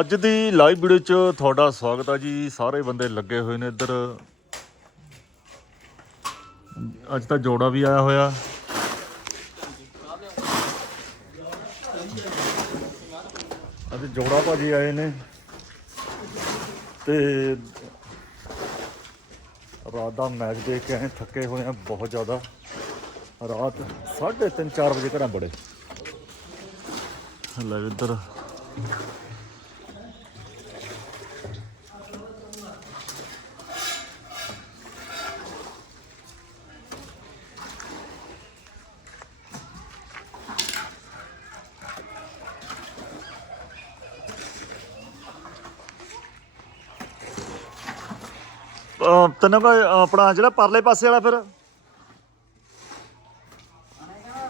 ਅੱਜ ਦੀ live video 'ਚ ਤੁਹਾਡਾ ਸਵਾਗਤ ਹੈ ਜੀ। ਸਾਰੇ ਬੰਦੇ ਲੱਗੇ ਹੋਏ ਨੇ ਇੱਧਰ। ਅੱਜ ਤਾਂ ਜੋੜਾ ਵੀ ਆਇਆ ਹੋਇਆ। ਅੱਜ ਜੋੜਾ ਭਾਜੀ ਆਏ ਨੇ। ਤੇ ਰਾਤ ਦਾ ਮੈਚ ਦੇਖ ਕੇ ਆਏ ਥੱਕੇ ਹੋਏ ਆ ਬਹੁਤ ਜ਼ਿਆਦਾ। ਰਾਤ 3:30 4 ਵਜੇ ਘਰਾਂ ਬੜੇ। ਲੈ ਇੱਧਰ। ਅਹ ਤੈਨੂੰ ਕੋਈ ਆਪਣਾ ਜਿਹੜਾ ਪਰਲੇ ਪਾਸੇ ਵਾਲਾ ਫਿਰ?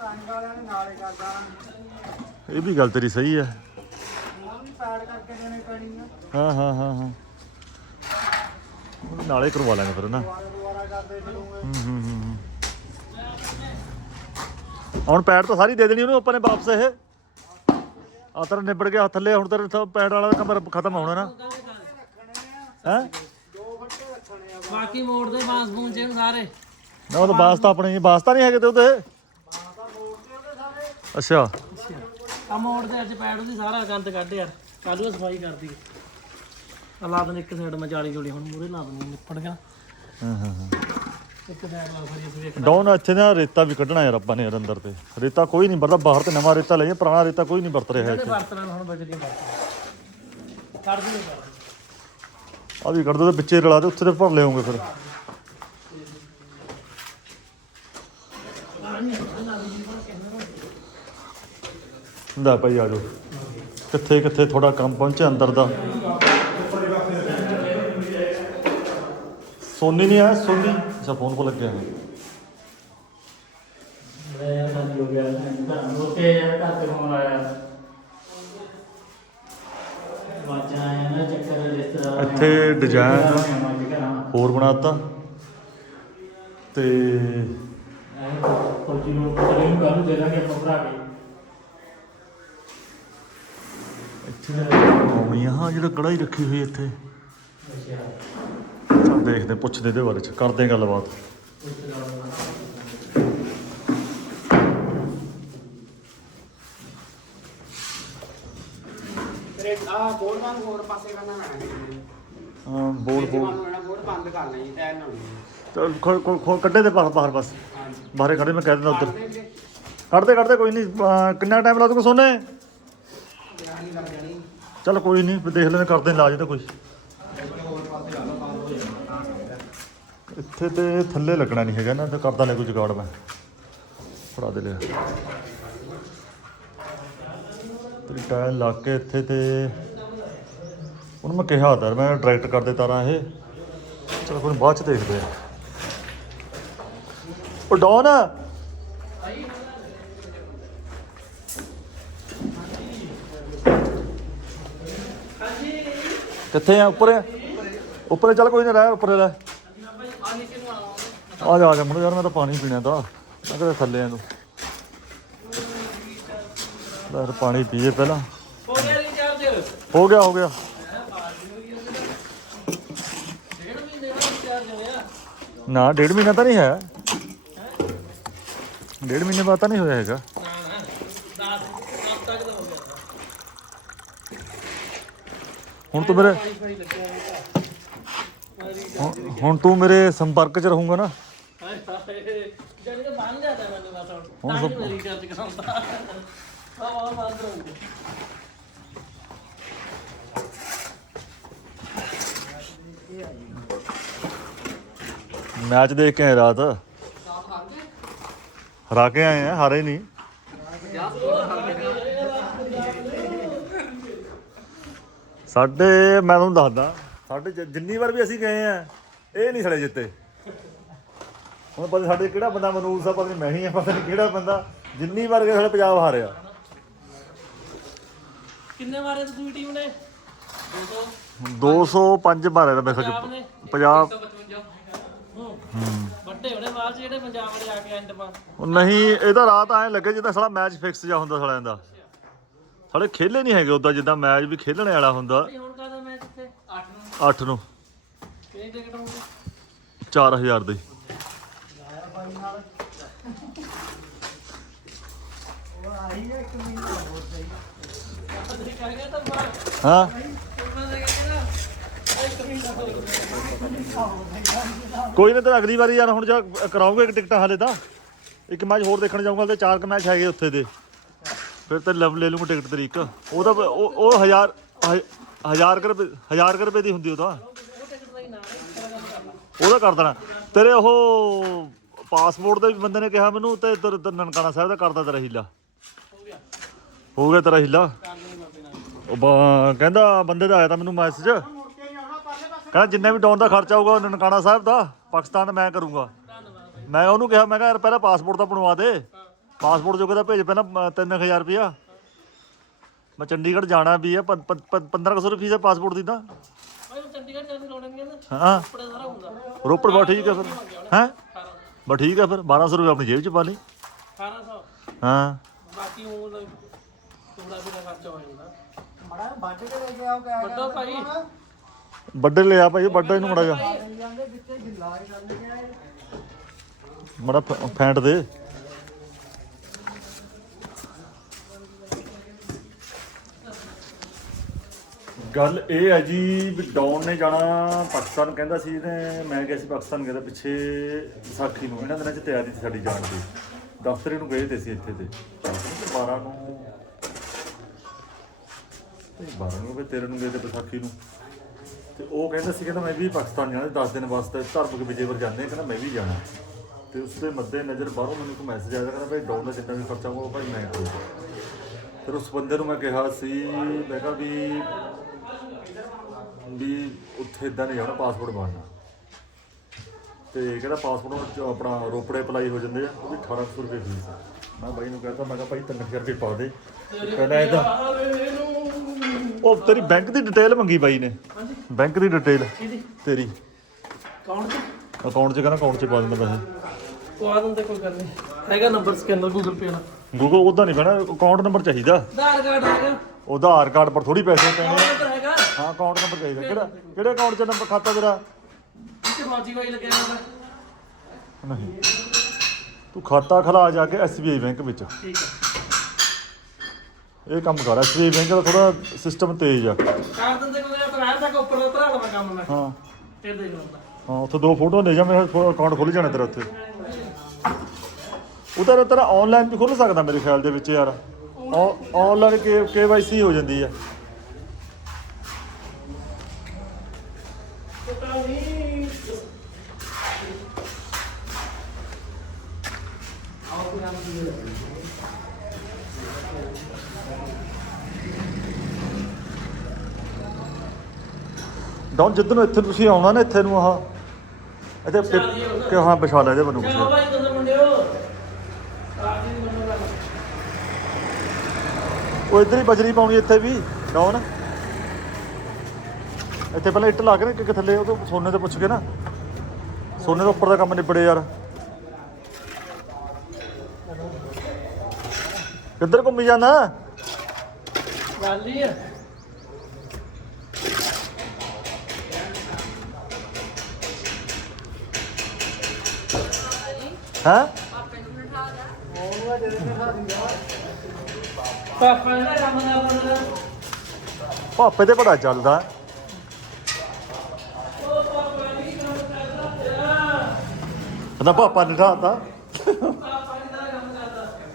ਰੰਗ ਵਾਲਿਆਂ ਨੇ ਨਾਲੇ ਕਰਦਾ ਇਹ ਵੀ ਗੱਲ ਤੇਰੀ ਸਹੀ ਹੈ। ਉਹ ਵੀ ਪੈਡ ਕਰਕੇ ਦੇਣੇ ਪੈਣੀ ਆ ਹਾਂ ਹਾਂ ਹਾਂ ਹਾਂ। ਉਹ ਨਾਲੇ ਕਰਵਾ ਲਾਂਗੇ ਫਿਰ ਨਾ। ਦੁਬਾਰਾ ਦੁਬਾਰਾ ਕਰਦੇ ਫਿਰੂਗੇ ਹੂੰ, ਹੂੰ, ਹੂੰ, ਹੂੰ। ਹੁਣ ਪੈਡ ਤਾਂ ਸਾਰੀ ਦੇ ਦੇਣੀ ਉਹਨੂੰ ਆਪਾਂ ਨੇ ਵਾਪਸ ਇਹ। ਆ ਤੇਰਾ ਨਿਬੜ ਗਿਆ ਥੱਲੇ ਹੁਣ ਤੇਰੇ ਤਾਂ ਪੈਡ ਵਾਲਾ ਕੰਮ ਖਤਮ ਹੋਣਾ ਨਾ। ਰੱਖਣੇ ਆ ਬਾਕੀ ਮੋੜ ਦੇ ਬਾਂਸ ਬੂੰਚੇ ਨੂੰ ਸਾਰੇ। ਨਾ ਉਹ ਤਾਂ ਬਾਸ ਤਾਂ ਆਪਣੇ ਬਾਸ ਤਾਂ ਨਹੀਂ ਹੈਗੇ ਤੇ ਉਹਦੇ? ਤਾਂ ਮੋੜਦੇ ਉਹਦੇ ਸਾਰੇ ਅੱਛਾ। ਆ ਮੋੜ ਦੇ ਅੱਜ ਪੈੜ ਉਹਦੀ ਸਾਰਾ ਗੰਦ ਕੱਢ ਯਾਰ। ਕੱਲ ਨੂੰ ਸਫ਼ਾਈ ਕਰਦੀ ਆ ਲਾ ਦੇਣ ਇੱਕ ਸਾਈਡ ਮੈਂ ਜਾਲੀ ਹੁਣ ਮੂਰੇ ਲਾ ਦੇਣੀ ਨਿਪੜ ਗਿਆ। ਹਾਂ ਹਾਂ ਹਾਂ। ਇੱਕ ਸਾਈਡ ਲਾ ਫਰੀ ਇਸ ਵੇਖ ਡਾਊਨ ਇੱਥੇ ਨਾ ਰੇਤਾ ਵੀ ਕੱਢਣਾ ਯਾਰ ਆਪਾਂ ਨੇ ਯਾਰ ਅੰਦਰ ਤੇ। ਰੇਤਾ ਕੋਈ ਨਹੀਂ ਵਰਦਾ ਬਾਹਰ ਤੇ ਨਵਾਂ ਰੇਤਾ ਲਈਏ ਪੁਰਾਣਾ ਰੇਤਾ ਕੋਈ ਨਹੀਂ ਵਰਤ ਰਿਹਾ ਇਹਦੇ ਇੱਥੇ। ਬਰਤਨਾਂ ਨੂੰ ਹੁਣ ਬਜਦੀਆਂ ਬਰਤਨ ਕੱਢ ਦੇ ਕਰ ਆ ਵੀ ਕੱਢ ਦੋ ਤੇ ਵਿੱਚੇ ਰਲਾ ਦੇ, ਉੱਥੇ ਤੇ ਭਰ ਲਿਆਉਂਗੇ ਫਿਰ। ਲੈ ਭਾਈ ਆ ਜਾਓ। ਕਿੱਥੇ ਕਿੱਥੇ ਤੁਹਾਡਾ ਕੰਮ ਪਹੁੰਚਿਆ ਅੰਦਰ ਦਾ? ਸੋਨੀ ਨਹੀਂ ਆਇਆ, ਸੋਨੀ? ਅੱਛਾ, ਫੋਨ ਕੋ ਲੱਗਿਆ। ਹੈ ਮੈਂ ਸਾਡੀ ਹੋ ਗਿਆ ਓਕੇ ਯਾਰ ਘਰ ਤੇ ਫੋਨ ਆਇਆ ਵਾਚਾ ਆਇਆ ਨਾ ਚੱਕਰ ਰਿਸ਼ਤੇਦਾਰ ਇੱਥੇ design ਹੋਰ ਬਣਾਤਾ। ਤੇ ਫੌਜੀ ਨੂੰ ਪਤਾ ਨਹੀਂ ਕਾਹਨੂੰ ਦੇ ਦਾਂਗੇ ਆਪਾਂ ਭਰਾ ਕੇ ਇੱਥੇ ਆਉਣੀ ਆ ਹਾਂ ਜਿਹੜਾ ਕੜਾਈ ਰੱਖੀ ਹੋਈ ਇੱਥੇ। ਅੱਛਾ ਚੱਲ ਦੇਖਦੇ ਪੁੱਛਦੇ ਇਹਦੇ ਬਾਰੇ ਚ ਕਰਦੇ ਹਾਂ ਗੱਲਬਾਤ। ਆ ਬੰਦ ਹੋਰ ਪਾਸੇ ਕਰਨਾ ਪੈਣਾ। ਹਾਂ ਬੋਲ ਬੋਲ। ਬੰਦ ਕਰ ਲਈ ਨਾ ਚਲ ਕੱਢੇ ਤੇ ਬਾਹਰ ਬਾਹਰ ਬਸ। ਹਾਂਜੀ। ਬਾਹਰੇ ਖੜੇ ਮੈਂ ਕਹਿ ਦਿੰਦਾ ਉੱਧਰ। ਕਰਦੇ ਕੱਢਦੇ ਕੱਢਦੇ ਕੋਈ ਨਹੀਂ ਅਹ ਕਿੰਨਾ ਟਾਈਮ ਲਾ ਦੂਗਾ ਸੋਨੇ? ਗਰਾਣੀ ਲੱਗ ਜਾਣੀ। ਚਲ ਕੋਈ ਨਹੀਂ ਫਿਰ ਦੇਖ ਲੈਣੇ ਕਰਦੇ ਇਲਾਜ ਤਾਂ ਕੋਈ ਇੱਥੇ ਤੇ ਥੱਲੇ ਲੱਗਣਾ ਨਹੀਂ ਹੈਗਾ ਨਾ ਤੇ ਕਰਦਾ ਲੈ ਕੋਈ ਜੁਗਾੜ ਮੈਂ। ਫੜਾ ਦੇ ਲਿਆ। ਤੇਰੀ ਟਾਇਲ ਲਾ ਕੇ ਇੱਥੇ ਤੇ ਉਹਨੂੰ ਮੈਂ ਕਿਹਾ ਤਾਂ ਮੈਂ ਡਾਇਰੈਕਟ ਕਰ ਦੇ ਤਾਰਾਂ ਇਹ। ਚਲ ਕੋਈ ਬਾਅਦ ਚ ਦੇਖਦੇ ਆ। ਉਹ ਡੌਨ। ਕਿੱਥੇ ਆ? ਉੱਪਰ ਆ? ਉੱਪਰ ਚੱਲ ਕੋਈ ਨਾ ਰਹਿ ਉੱਪਰ ਰਹਿ। ਆ ਜਾ ਆ ਜਾ ਮੁੰਡਾ ਯਾਰ ਮੈਂ ਤਾਂ ਪਾਣੀ ਪੀਣਾ ਤਾਂ। ਮੈਂ ਕਿਹਾ ਥੱਲੇ ਆ ਤੂੰ। ਲੈ ਫਿਰ ਪਾਣੀ ਪੀਏ ਪਹਿਲਾਂ। ਹੋ ਗਿਆ ਰੀਚਾਰਜ ਹੋ ਗਿਆ ਹੋ ਗਿਆ ਡੇਢ ਮਹੀਨੇ ਬਾਅਦ ਰੀਚਾਰਜ ਹੋਇਆ ਨਾ ਡੇਢ ਮਹੀਨਾ ਤਾਂ ਨਹੀਂ ਹੈ ਡੇਢ ਮਹੀਨੇ ਬਾਅਦ ਤਾਂ ਨਹੀਂ ਹੋਇਆ ਹੈਗਾ ਨਾ ਨਾ 10 ਤੱਕ ਦਾ ਹੋ ਗਿਆ ਹੁਣ ਤੂੰ ਮੇਰੇ ਵਾਈਫਾਈ ਲੱਗਿਆ ਹੋਇਆ ਹੁਣ- ਹੁਣ ਤੂੰ ਮੇਰੇ ਸੰਪਰਕ 'ਚ ਰਹੂੰਗਾ ਨਾ ਹਾਏ ਹਾਏ ਜਦ ਕਿ ਬੰਦ ਜਾਂਦਾ ਮੈਨੂੰ ਬਸ ਹੁਣ ਹੁਣ ਤਾਂ ਹੀ ਸਭ- ਮੈਂ ਰੀਚਾਰਜ ਕਰਾਉਂਦਾ ਆ ਆ ਬੰਦ ਰਹੂਗਾ ਮੈਚ ਦੇਖ ਕੇ ਆਏ ਰਾਤ। ਹਰਾ ਕੇ ਆਏ ਆ ਹਾਰੇ ਨਹੀਂ। ਸਾਡੇ ਮੈਂ ਤੁਹਾਨੂੰ ਦੱਸਦਾ ਸਾਡੇ ਜ- ਜਿੰਨੀ ਵਾਰ ਵੀ ਅਸੀਂ ਗਏ ਆ ਇਹ ਨਹੀਂ ਸੜੇ ਜਿੱਤੇ। ਹੁਣ ਪਤਾ ਨੀ ਸਾਡੇ ਕਿਹੜਾ ਬੰਦਾ ਮਨੂਸ ਆ ਪਤਾ ਨਹੀਂ ਮੈਂ ਹੀ ਆ ਪਤਾ ਨਹੀਂ ਕਿਹੜਾ ਬੰਦਾ ਜਿੰਨੀ ਵਾਰ ਗਏ ਸਾਡੇ ਪੰਜਾਬ ਹਾਰਿਆ। ਕਿੰਨੇ ਮਾਰੇ ਤੁਸੀਂ ਟੀਮ ਨੇ? 200 205 ਮਾਰਿਆ ਤਾਂ ਮੈਂ ਪੰਜਾਬ ਖਿਆਲ ਨੇ? ਪੰਜਾਬ 155 ਹੂੰ ਵੱਡੇ ਹੋਣੇ ਬਾਅਦ 'ਚ ਜਿਹੜੇ ਪੰਜਾਬ ਵਾਲੇ ਆ ਕੇ ਐਂਡ ਪਾ। ਉਹ ਨਹੀਂ ਇਹਦਾ ਰਾਤ ਐਂ ਲੱਗੇ ਜਿੱਦਾਂ ਸਾਲਾ ਮੈਚ ਫਿਕਸ ਜਾ ਹੁੰਦਾ ਸਾਲਿਆਂ ਦਾ। ਸਾਡੇ ਖੇਲੇ ਨਹੀਂ ਹੈਗੇ ਉਦਾਂ ਜਿੱਦਾਂ ਮੈਚ ਵੀ ਖੇਲਣੇ ਵਾਲਾ ਹੁੰਦਾ। ਹੁਣ ਕਾਹਦਾ ਮੈਚ ਇੱਥੇ? 8 ਨੂੰ। 8 ਨੂੰ। ਕਿੰਨੀ ਟਿਕਟ ਹੋਊਗੀ? 4000 ਦੀ। ਤਾਂ ਹਾਂ। ਕੋਈ ਨਾ ਤੇ ਅਗਲੀ ਵਾਰੀ ਯਾਰ ਹੁਣ ਜਾ ਕਰਾਉਂਗੇ ਇੱਕ ਟਿਕਟਾਂ ਹਾਲੇ ਤਾਂ। ਇੱਕ ਮੈਚ ਹੋਰ ਦੇਖਣ ਜਾਊਂਗਾ ਤੇ ਚਾਰ ਕ ਮੈਚ ਹੈਗੇ ਉੱਥੇ ਦੇ। ਫਿਰ ਤੇ ਲਵ ਲੈ ਲੂੰਗਾ ਟਿਕਟ ਤਰੀਕ। ਉਹ ਤਾਂ ਉਹ ਉਹ ਹਜ਼ਾਰ ਹ- ਹਜ਼ਾਰ ਕੁ ਰੁਪਏ ਹਜ਼ਾਰ ਕੁ ਰੁਪਏ ਦੀ ਹੁੰਦੀ ਉਹ ਤਾਂ। ਉਹਦਾ ਕਰ ਦੇਣਾ। ਤੇਰੇ ਉਹ ਪਾਸਪੋਰਟ ਦੇ ਵੀ ਬੰਦੇ ਨੇ ਕਿਹਾ ਮੈਨੂੰ ਤੇ ਤੇਰੇ ਤੇ ਨਨਕਾਣਾ ਸਾਹਿਬ ਦਾ ਕਰਦਾ ਤੇਰਾ ਹੀਲਾ। ਹੋ ਗਿਆ ਹੋ ਗਿਆ ਤੇਰਾ ਹੀਲਾ। ਉਹ ਕਹਿੰਦਾ ਬੰਦੇ ਦਾ ਆਇਆ ਤਾਂ ਮੈਨੂੰ ਮੈਸੇਜ ਮੁੜ ਕੇ ਜਾਣਾ ਪਰਲੇ ਪਾਸੇ ਕਹਿੰਦਾ ਜਿੰਨੇ ਵੀ ਡਾਊਨ ਦਾ ਖਰਚਾ ਹੋਊਗਾ ਉਹ ਨਨਕਾਣਾ ਸਾਹਿਬ ਦਾ ਪਾਕਿਸਤਾਨ ਦਾ ਮੈਂ ਕਰੂੰਗਾ। ਮੈਂ ਉਹਨੂੰ ਕਿਹਾ ਮੈਂ ਕਿਹਾ ਯਾਰ ਪਹਿਲਾਂ ਪਾਸਪੋਰਟ ਤਾਂ ਬਣਵਾ ਦੇ। ਪਾਸਪੋਰਟ ਜੋਗੇ ਤਾਂ ਭੇਜ ਪਹਿਲਾਂ 3000 ਰੁਪਇਆ। ਮੈਂ ਚੰਡੀਗੜ੍ਹ ਜਾਣਾ ਵੀ ਹੈ 1500 ਰੁਪਏ ਹੈ ਪਾਸਪੋਰਟ ਦੀ ਤਾਂ। ਭਾਈ ਉਹ ਚੰਡੀਗੜ੍ਹ ਜਾਣ ਦੀ ਲੋੜ ਨਹੀਂ ਕਹਿੰਦਾ ਹਾਂ। ਕੱਪੜੇ ਸਾਰਾ ਹੁੰਦਾ। ਰੋਪੜ ਬਾ ਠੀਕ ਹੈ ਫਿਰ। ਹੈ? 18 ਬਾ ਠੀਕ ਹੈ ਫਿਰ 1200 ਰੁਪਏ ਆਪਣੀ ਜੇਬ 'ਚ ਪਾ ਲਈ। 1800 ਹਾਂ। ਬਾਕੀ ਉਹ ਥੋੜਾ ਬਿਨਾ ਖਰਚਾ ਹੋ ਜਾਂਦਾ। ਮੜਾ ਬਾਟੇ ਤੇ ਲੈ ਕੇ ਆਓ ਕਹਿ ਵੱਡਾ ਭਾਈ। ਵੱਡੇ ਲਿਆ ਭਾਈ, ਵੱਡਾ ਇਹਨੂੰ ਮੜਾ ਜਾ ਗੱਲ ਮੜਾ ਫੈਂਟ ਦੇ। ਗੱਲ ਇਹ ਹੈ ਜੀ ਵੀ ਡੌਨ ਨੇ ਜਾਣਾ ਪਾਕਿਸਤਾਨ, ਕਹਿੰਦਾ ਸੀ ਤੇ ਮੈਂ ਗਿਆ ਸੀ ਪਾਕਿਸਤਾਨ ਗਿਆ ਪਿੱਛੇ ਵਿਸਾਖੀ ਨੂੰ, ਇਹਨਾਂ ਦਿਨਾਂ 'ਚ ਤਿਆਰੀ ਸੀ ਸਾਡੀ ਜਾਣ ਦੀ। ਦਫ਼ਤਰੇ ਨੂੰ ਗਏ ਤੇ ਸੀ ਇੱਥੇ ਤੇ। 12 ਨੂੰ, ਤੇ 12 ਨੂੰ ਵੀ 13 ਨੂੰ ਗਏ ਤੇ ਵਿਸਾਖੀ ਨੂੰ। ਤੇ ਉਹ ਕਹਿੰਦਾ ਸੀ ਕਹਿੰਦਾ ਮੈਂ ਵੀ ਪਾਕਿਸਤਾਨ ਜਾਣਾ 10 ਦਿਨ ਵਾਸਤੇ ਧਾਰਮਿਕ ਵਿਜੇ ਵਰ ਜਾਂਦੇ ਆ, ਕਹਿੰਦਾ ਮੈਂ ਵੀ ਜਾਣਾ। ਤੇ ਉਸ ਦੇ ਮੱਦੇ ਨਜ਼ਰ ਬਾਹਰੋਂ ਮੈਨੂੰ ਇੱਕ ਮੈਸੇਜ ਆਇਆ ਕਹਿੰਦਾ ਭਾਈ ਡੌਨ ਦਾ ਜਿੰਨਾ ਵੀ ਖਰਚਾ ਹੋਊਗਾ ਭਾਈ ਮੈਂ ਕਰੂੰਗਾ। ਫਿਰ ਉਸ ਬੰਦੇ ਨੂੰ ਮੈਂ ਕਿਹਾ ਸੀ ਮੈਂ ਕਿਹਾ ਵੀ ਵੀ ਉੱਥੇ ਇਦਾਂ ਨਹੀਂ ਜਾਣਾ ਪਾਸਪੋਰਟ ਬਣਨਾ। ਤੇ ਕਹਿੰਦਾ ਪਾਸਪੋਰਟ ਆਪਣਾ ਰੋਪੜੇ ਅਪਲਾਈ ਹੋ ਜਾਂਦੇ ਆ ਉਹ ਵੀ 1800 ਰੁਪਏ ਫੀਸ ਆ। ਮੈਂ ਬਾਈ ਨੂੰ ਕਹਿੰਦਾ ਮੈਂ ਕਿਹਾ ਭਾਈ 3000 ਰੁਪਏ ਪਾ ਦੇ। ਕਹਿੰਦਾ ਇਹਦਾ ਉਹ ਤੇਰੀ ਬੈਂਕ ਦੀ ਡਿਟੇਲ ਮੰਗੀ ਬਾਈ ਨੇ। ਹਾਂਜੀ। ਬੈਂਕ ਦੀ ਡਿਟੇਲ ਕਿਹਦੀ? ਤੇਰੀ। ਕੌਣ ਤੇ ਅਕਾਊਂਟ 'ਚ ਕਹਿੰਦਾ ਅਕਾਊਂਟ 'ਚ ਪਾ ਦਿੰਦਾ ਪੈਸੇ। ਆ ਦਿੰਦੇ ਕੋਈ ਗੱਲ ਨਹੀਂ। ਹੈਗਾ ਨੰਬਰ ਸਕੈਨਰ ਗੂਗਲ ਪੇ ਨਾਲ ਗੂਗਲ ਉਹਦਾ ਨਹੀਂ ਪੈਣਾ ਅਕਾਊਂਟ ਨੰਬਰ ਚਾਹੀਦਾ। ਆਧਾਰ ਕਾਰਡ ਹੈਗਾ। ਉਹ ਆਧਾਰ ਕਾਰਡ ਪਰ ਥੋੜੀ ਪੈਸੇ ਪੈਣੇ ਕੌਣ ਨੰਬਰ ਹੈਗਾ। ਹਾਂ ਅਕਾਊਂਟ ਨੰਬਰ ਚਾਹੀਦਾ। ਕਿਹੜਾ ਕਿਹੜੇ ਅਕਾਊਂਟ 'ਚ ਨੰਬਰ ਖਾਤਾ ਤੇਰਾ? ਇੱਥੇ ਮੌਜੀ ਕੋਈ ਲੱਗਿਆ ਹੋਇਆ ਨਹੀਂ। ਤੂੰ ਖਾਤਾ ਖਲਾ ਜਾ ਕੇ SBI ਬੈਂਕ ਵਿੱਚ। ਠੀਕ ਹੈ। ਇਹ ਕੰਮ ਕਰ SBI ਬੈਂਕ ਦਾ ਥੋੜਾ ਸਿਸਟਮ ਤੇਜ਼ ਆ। ਕਰ ਦਿੰਦੇ ਕੋਈ ਤਾਂ ਰਹਿਣ ਤੱਕ ਉੱਪਰ ਦਾ ਭਰਾ ਲਵਾਂ ਕੰਮ ਮੈਂ ਹਾਂ। ਤੇ ਦੇ ਦਿੰਦਾ ਹਾਂ ਉੱਥੇ ਦੋ ਫੋਟੋ ਲੈ ਜਾ ਮੇਰਾ ਅਕਾਊਂਟ ਖੁੱਲ ਜਾਣਾ ਤੇਰਾ ਉੱਥੇ। ਤਾਂ ਤੇਰਾ ਆਨਲਾਈਨ ਵੀ ਖੁੱਲ ਸਕਦਾ ਮੇਰੇ ਖਿਆਲ ਦੇ ਵਿੱਚ ਯਾਰ। ਆਨਲਾਈਨ ਕੇ KYC ਹੋ ਜਾਂਦੀ ਆ। ਪਤਾ ਨਹੀਂ। ਡਾਊਨ ਜਿੱਦਣ ਨੂੰ ਇੱਥੇ ਤੁਸੀਂ ਆਉਣਾ ਨਾ ਇੱਥੇ ਨੂੰ ਆਹ ਇੱਥੇ ਕਿ ਹਾਂ ਲੈ ਇਹਦੇ ਮੈਨੂੰ ਚਲੋ ਕੁਛ ਭਾਈ ਤੁਸੀਂ ਮੁੰਡਿਓ? ਆ ਜੀ ਮੈਨੂੰ ਉਹ ਇੱਧਰ ਹੀ ਬਜਰੀ ਪਾਉਣੀ ਇੱਥੇ ਵੀ ਡਾਊਨ ਇੱਥੇ ਪਹਿਲਾਂ ਇੱਟ ਲਾ ਕੇ ਨਾ ਕਿ ਥੱਲੇ ਉਹ ਤੋਂ ਸੋਨੇ ਤੇ ਪੁੱਛ ਕੇ ਨਾ। ਸੋਨੇ ਦੇ ਉੱਪਰ ਦਾ ਕੰਮ ਨਿਬੜੇ ਯਾਰ। ਕਿੱਧਰ ਘੁੰਮੀ ਜਾਣਾ ਗੱਲ ਹੀ ਆ। ਹੈ? ਪਾਪਾ ਨੇ ਕੰਮ ਭਾਪੇ ਤੇ ਬੜਾ ਚੱਲਦਾ। ਕਹਿੰਦਾ ਪਾਪਾ ਨੇ ਠਾਤਾ।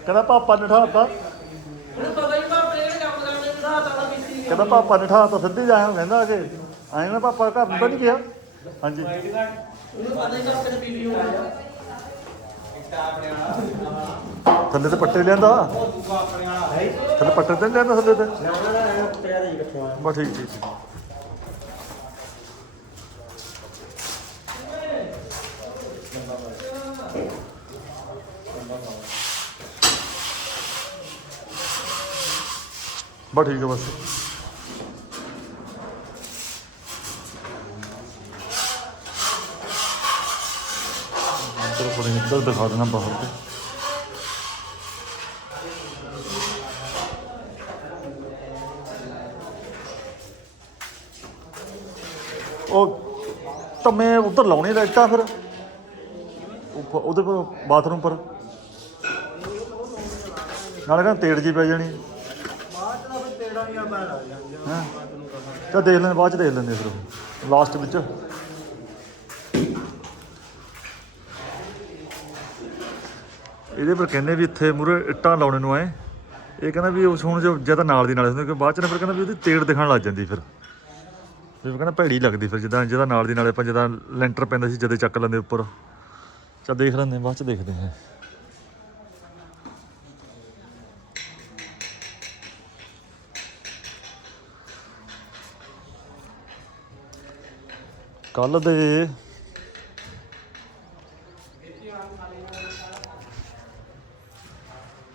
ਕਹਿੰਦਾ ਪਾਪਾ ਨੇ ਠਾਤਾ। ਇਹਨੂੰ ਪਤਾ ਹੀ ਪਾਪੇ ਨੇ ਕੰਮ ਕਰਨੇ ਬੀਤੀ ਕਹਿੰਦਾ ਪਾਪਾ ਨੇ ਠਾਤਾ ਸਿੱਧੀ ਜਾਇਆ ਕਹਿੰਦਾ ਕਿ ਆਏ ਨਾ ਪਾਪਾ ਘਰ ਨੂੰ ਤਾਂ ਨਹੀਂ ਗਿਆ। ਹਾਂਜੀ। ਉਹਨੂੰ ਪਤਾ ਹੀ ਪਾਪੇ ਨੇ ਬੀਬੀ ਹੋਣਾ। ਥੱਲੇ ਤੇ ਪੱਟੇ ਲਿਆਂਦਾ। ਥੱਲੇ ਪੱਟੇ ਤੇ ਲਿਆਂਦਾ ਥੱਲੇ ਤੇ। ਬਸ ਠੀਕ ਠੀਕ ਠੀਕ। ਬਸ ਠੀਕ ਹੈ, ਬਸ। चलो थोड़ा निकल दिखा देना बाहर पे ਉਹ ਤਾਂ ਮੈਂ ਉਧਰ ਲਾਉਣੇ ਲਾਈਟਾਂ ਫਿਰ। ਉੱਪਰ ਬਾਥਰੂਮ ਪਰ। ਨਾਲੇ ਕਹਿੰਦਾ ਤੇੜ ਜੀ ਪੈ ਜਾਣੀ। ਬਾਅਦ ਦਾ ਫਿਰ ਤੇੜਾ ਨਹੀਂ ਆ ਮੈਂ ਲਾ ਜਾਂ ਤਾਂ ਦੇਖ ਲੈਂਦੇ, ਬਾਅਦ ਚ ਦੇਖ ਲੈਂਦੇ ਫਿਰ ਲਾਸਟ ਵਿੱਚ। ਇਹਦੇ ਪਰ ਕਹਿੰਦੇ ਵੀ ਇੱਥੇ ਮੂਰੇ ਇੱਟਾਂ ਲਾਉਣੇ ਨੂੰ ਆਏ। ਇਹ ਕਹਿੰਦਾ ਵੀ ਉਸ ਹੁਣ ਜੋ ਜ਼ਿਆਦਾ ਨਾਲ ਦੀ ਨਾਲ ਹੁੰਦੇ ਕਿ ਬਾਅਦ ਚ ਨਾ ਫਿਰ ਕਹਿੰਦਾ ਵੀ ਉਹਦੀ ਤੇੜ ਦਿਖਣ ਲੱਗ ਜਾਂਦੀ ਫਿਰ। ਫਿਰ ਕਹਿੰਦਾ ਭੈੜੀ ਲੱਗਦੀ ਫਿਰ, ਜਿੱਦਾਂ ਜਿਹਦਾ ਨਾਲ ਦੀ ਨਾਲੇ ਆਪਾਂ ਜਿੱਦਾਂ ਲੈਂਟਰ ਪੈਂਦਾ ਸੀ ਜਦੇ ਚੱਕ ਲੈਂਦੇ ਉੱਪਰ। ਚਾ ਦੇਖ ਲੈਂਦੇ, ਬਾਅਦ ਚ ਦੇਖਦੇ ਹਾਂ। ਕੱਲ ਦੇ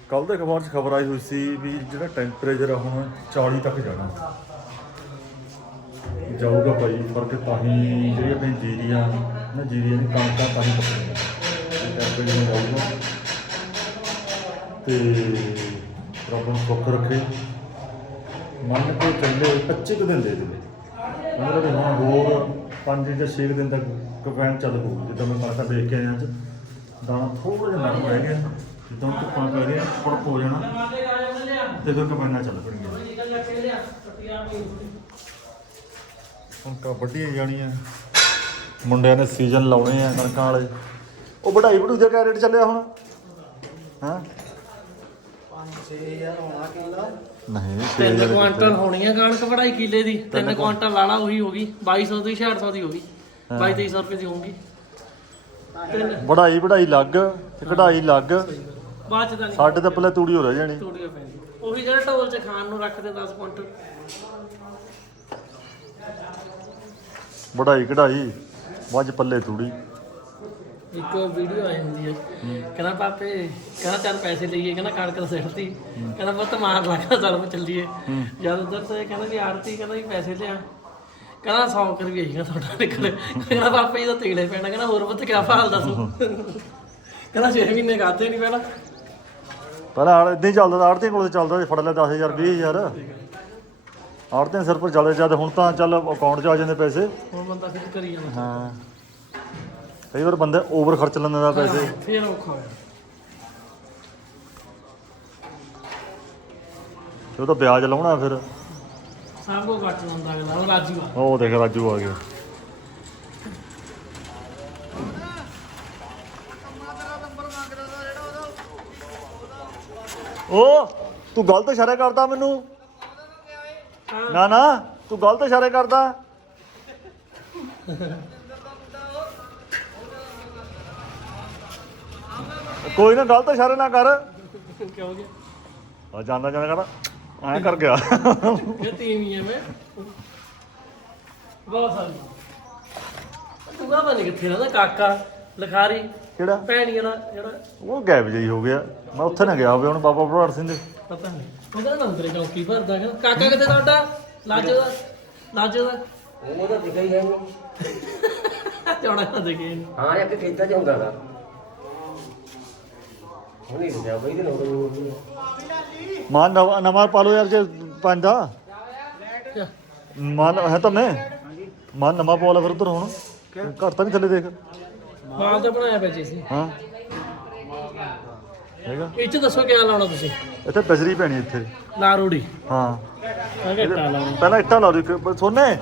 ਕੱਲ ਦੇ ਅਖਬਾਰ 'ਚ ਖਬਰ ਆਈ ਹੋਈ ਸੀ ਵੀ ਜਿਹੜਾ ਟੈਂਪਰੇਚਰ ਆ ਹੁਣ 40 ਤੱਕ ਜਾਣਾ। ਜਾਊਗਾ ਭਾਈ, ਫ਼ਰਕ ਤਾਂ ਹੀ ਜਿਹੜੀ ਆਪਣੀ ਜੀਰੀ ਆ, ਨਾ ਜੀਰੀ ਦੀ ਕਣਕਾਂ ਤਾਂ ਹੀ ਪੱਕਣਗੀਆਂ ਟੈਂਪਰੇਚਰ ਜਾਊਗਾ। ਤੇ ਰੱਬ ਨੂੰ ਸੁੱਖ ਰੱਖੇ। ਮੰਨ ਕੇ ਚੱਲੇ 25 ਕੁ ਦਿਨ ਦੇ ਦੇਵੇ ਉਹਨਾਂ ਦੇ ਹੁਣ ਹੋਰ 5 ਜਾਂ 6 ਦਿਨ ਤੱਕ ਕਪੈਨ ਚੱਲ ਪਊ। ਜਿੱਦਾਂ ਮੈਂ ਮਾਸਾ ਦੇਖ ਕੇ ਆਇਆ ਅੱਜ। ਦਾਣਾ ਥੋੜਾ ਜਿਹਾ ਨਰਮ ਰਹਿ ਗਿਆ। ਜਿੱਦਾਂ ਧੁੱਪਾਂ ਪੈ ਰਹੀਆਂ ਫੜਕ ਹੋ ਜਾਣਾ ਤੇ ਫਿਰ ਕਪੈਨਾਂ ਚੱਲ ਪਣਗੀਆਂ ਹੁਣ ਕਾ ਵੱਡੀਆਂ ਜਾਣੀਆਂ। ਮੁੰਡਿਆਂ ਨੇ ਸੀਜ਼ਨ ਲਾਉਣੇ ਆ ਕਣਕਾਂ ਵਾਲੇ। ਉਹ ਵਢਾਈ ਵਢੂ ਦਾ ਕਿਆ ਰੇਟ ਚੱਲਿਆ ਹੁਣ? ਹਾਂ? 6000 ਹੋਣਾ ਕਿੱਲਾ ਨਹੀਂ ਛੇ ਤਿੰਨ ਹਜ਼ਾਰ ਕੁਆਂਟਲ ਹੋਣੀ ਆ ਕਣਕ ਵੜਾਈ ਕਿੱਲੇ ਦੀ। ਤਿੰਨ ਕੁਆਂਟਲ ਲਾਲਾ ਉਹੀ ਹੋ ਗਈ। 2200 ਦੀ 6600 ਦੀ ਹੋ ਗਈ। 22 2300 ਰੁਪਏ ਦੀ ਹੋਊਗੀ। ਵਢਾਈ ਵਢਾਈ ਲੱਗ ਤੇ ਕਢਾਈ ਲੱਗ। ਬਾਅਦ ਚ ਤਾਂ ਨਹੀਂ ਸਾਡੇ ਤਾਂ ਪੱਲੇ ਤੂੜੀ ਹੋ ਰਹਿ ਜਾਣੀ। ਪੈਂਦੀ। ਉਹੀ ਜਿਹੜਾ ਢੋਲ ਚ ਖਾਣ ਨੂੰ ਰੱਖਦੇ 10 ਕੁਆਂਟਲ ਵਢਾਈ ਕਢਾਈ ਵੱਜ ਪੱਲੇ ਤੂੜੀ। ਇੱਕ ਵੀਡੀਓ ਆਈ ਹੁੰਦੀ ਹੈ। ਕਹਿੰਦਾ ਪਾਪੇ ਕਹਿੰਦਾ ਚੱਲ ਪੈਸੇ ਲਈਏ। ਕਹਿੰਦਾ ਕਣਕ ਸਿੱਟਤੀ। ਕਹਿੰਦਾ ਪੁੱਤ ਮਾਰ ਲੱਗਾ ਚੱਲ ਚੱਲੀਏ। ਜਦ ਉਧਰ ਤੇ ਕਹਿੰਦਾ ਵੀ ਆਰਤੀ ਕਹਿੰਦਾ ਵੀ ਪੈਸੇ ਲਿਆ। ਕਹਿੰਦਾ 100 ਕਰ ਵੀ ਆਈਗਾ ਤੁਹਾਡਾ ਨਿਕਲ ਕਹਿੰਦਾ ਪਾਪੇ ਜੀ ਦਾ ਤੇਲੇ ਪੈਣਾ। ਕਹਿੰਦਾ ਹੋਰ ਪੁੱਤ ਕਿਆ ਹਾਲ ਦੱਸੋ? ਕਹਿੰਦਾ 6 ਮਹੀਨੇ ਖਾਤੇ ਨਹੀਂ ਪਹਿਲਾਂ। ਪਹਿਲਾਂ ਆੜ ਇਦਾਂ ਹੀ ਚੱਲਦਾ ਆੜਤੀਆਂ ਕੋਲ ਚੱਲਦਾ ਫੜ ਲਿਆ 10000 20000 ਆੜਤੀਆਂ ਸਿਰ ਪਰ ਚੱਲੇ ਜਦ ਹੁਣ ਤਾਂ ਚੱਲ ਅਕਾਊਂਟ 'ਚ ਆ ਜਾਂਦੇ ਪੈਸੇ। ਹੁਣ ਬੰਦਾ ਫਿਰ ਕਰੀ ਜਾਂਦਾ। ਹਾਂ। ਕਈ ਵਾਰ ਬੰਦੇ ਓਵਰ ਖਰਚ ਲੈਂਦੇ ਦਾ ਪੈਸੇ। ਫਿਰ ਔਖਾ ਹੋਇਆ। ਤੇ ਉਹ ਤਾਂ ਵਿਆਜ ਲਾਉਣਾ ਫਿਰ। ਸਭ ਕੋ ਕੱਟ ਲੈਂਦਾ ਅਗਲਾ ਉਹ ਰਾਜੂ ਆ। ਉਹ ਦੇਖ ਰਾਜੂ ਆ ਗਿਆ। ਉਹ ਤੂੰ ਗਲਤ ਇਸ਼ਾਰੇ ਕਰਦਾ ਮੈਨੂੰ। ਨਾ ਨਾ ਤੂੰ ਗਲਤ ਇਸ਼ਾਰੇ ਕਰਦਾ। ਕੋਈ ਨਾ ਗਲਤ ਇਸ਼ਾਰੇ ਨਾ ਕਰ। ਕਿਉਂ ਗਿਆ ਆ ਜਾਂਦਾ ਜਾਂਦਾ ਕਰ ਐਂ ਕਰ ਗਿਆ। ਇਹ ਤੀਵੀਂ ਮੈਂ। ਬਹੁਤ ਸਾਰੀ। ਤੂੰ ਆ ਬਣ ਕਿੱਥੇ ਰਹਿੰਦਾ ਕਾਕਾ ਲਖਾਰੀ। ਕਿਹੜਾ? ਭੈਣੀਆਂ ਦਾ ਜਿਹੜਾ ਉਹ ਗਾਇਬ ਜਿਹੀ ਹੋ ਗਿਆ। ਮੈਂ ਉੱਥੇ ਨਾ ਗਿਆ ਹੋਵੇ ਹੁਣ ਬਾਬਾ ਭਗਵਾਨ ਸਿੰਘ ਦੇ। ਪਤਾ ਨਹੀਂ ਉਹ ਕਹਿੰਦਾ ਨੰਦਰੇ ਚੌਕੀ ਭਰਦਾ ਕਹਿੰਦਾ ਕਾਕਾ ਕਿੱਥੇ ਤੁਹਾਡਾ? ਲਾਜੋ ਦਾ ਲਾਜੋ ਦਾ। ਉਹ ਤਾਂ ਦਿਖਾ ਹੀ ਹੈ ਚੌੜਾ ਨਾ ਦੇਖੇ ਹਾਂ ਇੱਕ ਖੇਤਾਂ 'ਚ ਹੁੰਦਾ ਦਾ ਹੁਣ ਨਹੀਂ ਦਿਖਿਆ ਬਈ ਦੇ ਲੋਕ ਮਾਨ ਨਵਾਂ ਨਵਾਂ ਪਾ ਲਓ ਯਾਰ ਜੇ ਪੰਜ ਦਾ ਮਾਨ ਹੈ ਤਾਂ ਮੈਂ। ਮਾਨ ਨਵਾਂ ਪਾ ਲਾ ਫਿਰ ਉਧਰ ਹੁਣ। ਘਰ ਤਾਂ ਨਹੀਂ ਥੱਲੇ ਦੇਖ। ਮਾਲ ਤਾਂ ਬਣਾਇਆ ਪਿਆ ਜੀ ਸੀ ਹਾਂ। ਹੈਗਾ। ਚ ਦੱਸੋ ਕਿਆ ਲਾਉਣਾ ਤੁਸੀਂ? ਇੱਥੇ ਬਜਰੀ ਪੈਣੀ ਇੱਥੇ। ਲਾ ਰੋੜੀ ਹਾਂ ਲਾਉਣਾ ਪਹਿਲਾਂ ਇੱਟਾਂ ਲਾ ਦਿਓ ਸੋਨੇ।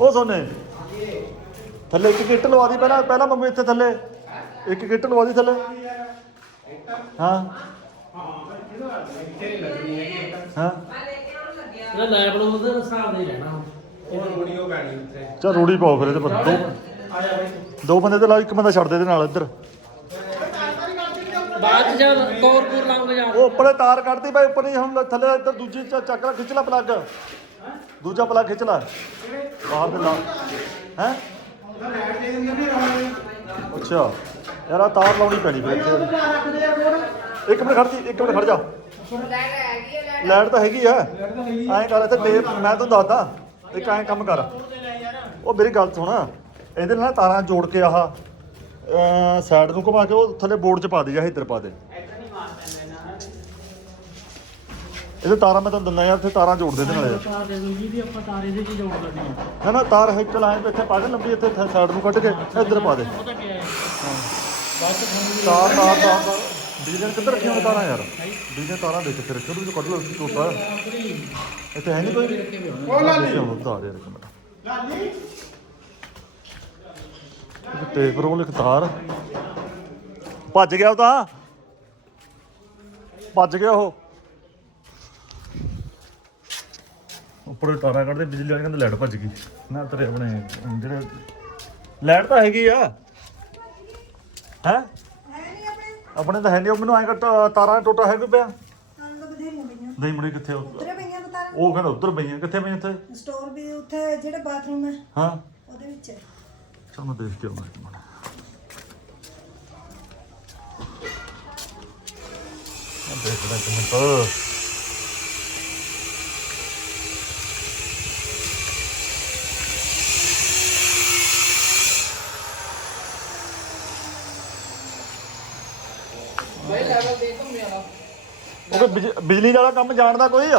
ਉਹ ਸੋਨੇ। ਥੱਲੇ ਇੱਕ ਕਿੱਟ ਲਵਾ ਦੀ ਪਹਿਲਾਂ। ਪਹਿਲਾਂ ਮੰਮੀ ਇੱਥੇ ਥੱਲੇ। ਇੱਕ ਕਿੱਟ ਲਵਾ ਦੀ ਥੱਲੇ। ਹਾਂ। ਹਾਂ। ਇਹਦਾ ਨੂੰ ਉਹਦੇ ਹਿਸਾਬ ਦੇ ਰਹਿਣਾ ਹੁਣ। ਚਾ ਰੂੜੀ ਪਾਓ ਫਿਰ ਇਹਦੇ ਪਰ। ਦੋ ਦੋ ਬੰਦੇ ਤੇ ਲਾ ਇੱਕ ਬੰਦਾ ਛੱਡ ਦੇ ਇਹਦੇ ਨਾਲ ਇੱਧਰ। ਬਾਅਦ ਚ ਜਦ ਕੌਰ ਕੂਰ ਲਾਉਂਗੇ ਜਾਂ। ਉਹ ਉੱਪਰੇ ਤਾਰ ਕੱਢਦੀ ਭਾਈ ਉੱਪਰ ਨਹੀਂ ਹੁਣ ਥੱਲੇ ਇੱਧਰ ਦੂਜੀ ਚ ਚੱਕ ਲੈ ਖਿੱਚ ਲੈ ਪਲੱਗ ਦੂਜਾ ਪਲੱਗ ਖਿੱਚ ਲੈ। ਬਾਹਰ ਦੇ ਲਾ ਹੈ? ਅੱਛਾ। ਯਾਰ ਆ ਤਾਰ ਲਾਉਣੀ ਪੈਣੀ ਫਿਰ ਇੱਥੇ। ਇੱਕ ਮਿੰਟ ਖੜ ਜੀ ਇੱਕ ਮਿੰਟ ਖੜ ਜਾ। ਲਾਈਟ ਤਾਂ ਹੈਗੀ ਆ। ਐਂ ਕਰ ਇੱਥੇ ਟੇਪ ਮੈਂ ਤੁਹਾਨੂੰ ਦੱਸਦਾ। ਇੱਕ ਐਂ ਕੰਮ ਕਰ। ਉਹ ਮੇਰੀ ਗੱਲ ਸੁਣ। ਇਹਦੇ ਨਾਲ ਤਾਰਾਂ ਜੋੜ ਕੇ ਆਹ ਸਾਈਡ ਨੂੰ ਘੁਮਾ ਕੇ ਉਹ ਥੱਲੇ ਬੋਰਡ 'ਚ ਪਾ ਦੇ ਜਾਂ ਇੱਧਰ ਪਾ ਦੇ। ਇਹਦੇ ਤਾਰਾਂ ਮੈਂ ਤੁਹਾਨੂੰ ਦਿੰਦਾ ਯਾਰ ਇੱਥੇ ਤਾਰਾਂ ਜੋੜ ਦੇ ਇਹਦੇ ਨਾਲ ਯਾਰ। ਤਾਰ ਦੇ ਦੋ ਜੀ ਦੀ ਆਪਾਂ ਤਾਰੇ ਦੇ ਚ ਜੋੜ ਦਿੰਦੇ ਆ ਨਾ ਨਾ ਤਾਰ ਹਿੱਕ ਲਾਈਨ ਤੇ ਇੱਥੇ ਪਾ ਕੇ ਲੰਬੀ ਇੱਥੇ ਸਾਈਡ ਨੂੰ ਕੱਢ ਕੇ ਇੱਧਰ ਪਾ ਦੇ। ਉਹਦਾ ਹੈ। ਬਸ ਤਾਰ ਤਾਰ ਤਾਰ ਬਿਜਲੀ ਕਿੱਧਰ ਰੱਖੀਆਂ ਹੋਈਆਂ ਤਾਰਾਂ ਯਾਰ? ਬਿਜਲੀ ਤਾਰਾਂ ਦੇਖ ਫਿਰ ਸ਼ੁਰੂ ਤੋਂ ਕੱਢ ਲਓ ਟੋਟਾ ਇੱਥੇ ਹੈ ਨਹੀਂ ਕੋਈ? ਉਹ ਲਾਲੀ। ਤਾਰ ਯਾਰ ਇੱਕ ਮਿੰਟ। ਲਾਲੀ? ਟੇਪ ਰੋਲ ਇੱਕ ਤਾਰ ਭੱਜ ਗਿਆ ਉਹ ਤਾਂ। ਭੱਜ ਗਿਆ ਉਹ। ਉੱਪਰ ਤਾਰਾਂ ਕੱਢਦੇ ਬਿਜਲੀ ਵਾਲੇ ਕਹਿੰਦੇ ਲਾਈਟ ਭੱਜ ਗਈ। ਨਾ ਤੇਰੇ ਆਪਣੇ ਜਿਹੜੇ ਲਾਈਟ ਤਾਂ ਹੈਗੀ ਆ। ਹੈ? ਆਪਣੇ ਤਾਂ ਹੈ ਨਹੀਂ ਉਹ ਮੈਨੂੰ ਐਂ ਕਰ ਤਾਰਾਂ ਟੋਟਾ ਹੈ ਕੋਈ ਪਿਆ? ਨਹੀਂ ਮੁੜੇ ਕਿੱਥੇ ਉਹ ਉਧਰੇ ਪਈਆਂ ਬਤਾਰਾਂ ਉਹ ਕਹਿੰਦਾ ਉੱਧਰ ਪਈਆਂ ਕਿੱਥੇ ਪਈਆਂ ਉੱਥੇ ਸਟੋਰ ਵੀ ਉੱਥੇ ਜਿਹੜੇ ਬਾਥਰੂਮ ਹੈ ਹਾਂ। ਉਹਦੇ ਵਿੱਚ। ਚਲ ਮੈਂ ਦੇਖ ਕੇ ਆਉਣਾ ਇੱਕ ਮਿੰਟ ਮੈਂ ਦੇਖਦਾ ਇੱਕ ਮਿੰਟ ਉਹ ਕੋਈ ਬਿਜ- ਬਿਜਲੀ ਵਾਲਾ ਕੰਮ ਜਾਣਦਾ ਕੋਈ ਆ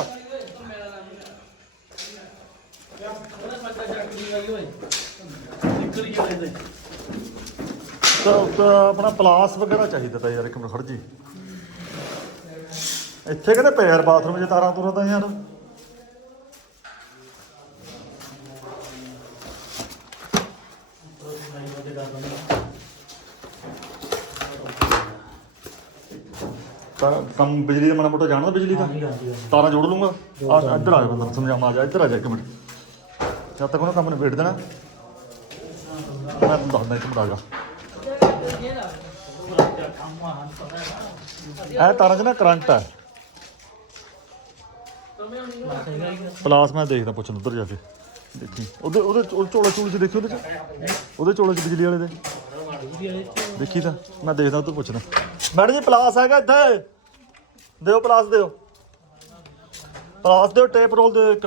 ਉਹਦਾ ਪੱਤਾ ਚੱਕ ਦੀ ਵਾਲੀ ਹੋਏ ਤਾਂ ਤਾਂ ਆਪਣਾ ਪਲਾਸ ਵਗੈਰਾ ਚਾਹੀਦਾ ਤਾਂ ਯਾਰ ਇੱਕ ਮਿੰਟ ਖੜ ਜੀ। ਇੱਥੇ ਕਹਿੰਦੇ ਪਏ ਯਾਰ ਬਾਥਰੂਮ 'ਚ ਤਾਰਾਂ ਤੁਰਾਂ ਤਾਂ ਯਾਰ? ਤਾਂ ਕੰਮ ਬਿਜਲੀ ਦਾ ਮਾੜਾ ਮੋਟਾ ਜਾਣਦਾ ਬਿਜਲੀ ਦਾ? ਤਾਰਾਂ ਜੋੜ ਲੂੰਗਾ? ਆ ਇੱਧਰ ਆ ਜਾ ਬੰਦਾ ਸਮਝਾਵਾਂ ਆ ਜਾ ਇੱਧਰ ਆ ਜਾ ਇੱਕ ਮਿੰਟ। ਜਦ ਤੱਕ ਉਹਨੇ ਕੰਮ ਨਿਬੇੜ ਦੇਣਾ। ਮੈਂ ਤੁਹਾਨੂੰ ਦੱਸਦਾ ਇੱਕ ਮਿੰਟ ਇਹ ਤਾਰਾਂ 'ਚ ਨਾ ਕਰੰਟ ਹੈ। ਪਲਾਸ ਮੈਂ ਦੇਖਦਾ ਪੁੱਛਣ ਉੱਧਰ ਜਾ ਕੇ। ਦੇਖੀ। ਉਹਦੇ ਉਹਦੇ ਉਹ ਚੂਲ 'ਚ ਦੇਖੀ ਉਹਦੇ 'ਚ? ਉਹਦੇ ਝੋਲੇ 'ਚ ਬਿਜਲੀ ਵਾਲੇ ਦੇ। ਦੇਖੀ ਤਾਂ। ਮੈਂ ਦੇਖਦਾ ਉੱਧਰ ਪੁੱਛਣਾ। ਮੈਡਮ ਜੀ, ਪਲਾਸ ਹੈਗਾ ਇੱਥੇ। ਦਿਓ ਪਲਾਸ ਦਿਓ। ਪਲਾਸ ਦਿਓ, ਟੇਪ ਰੋਲ ਦਿਓ ਇੱਕ।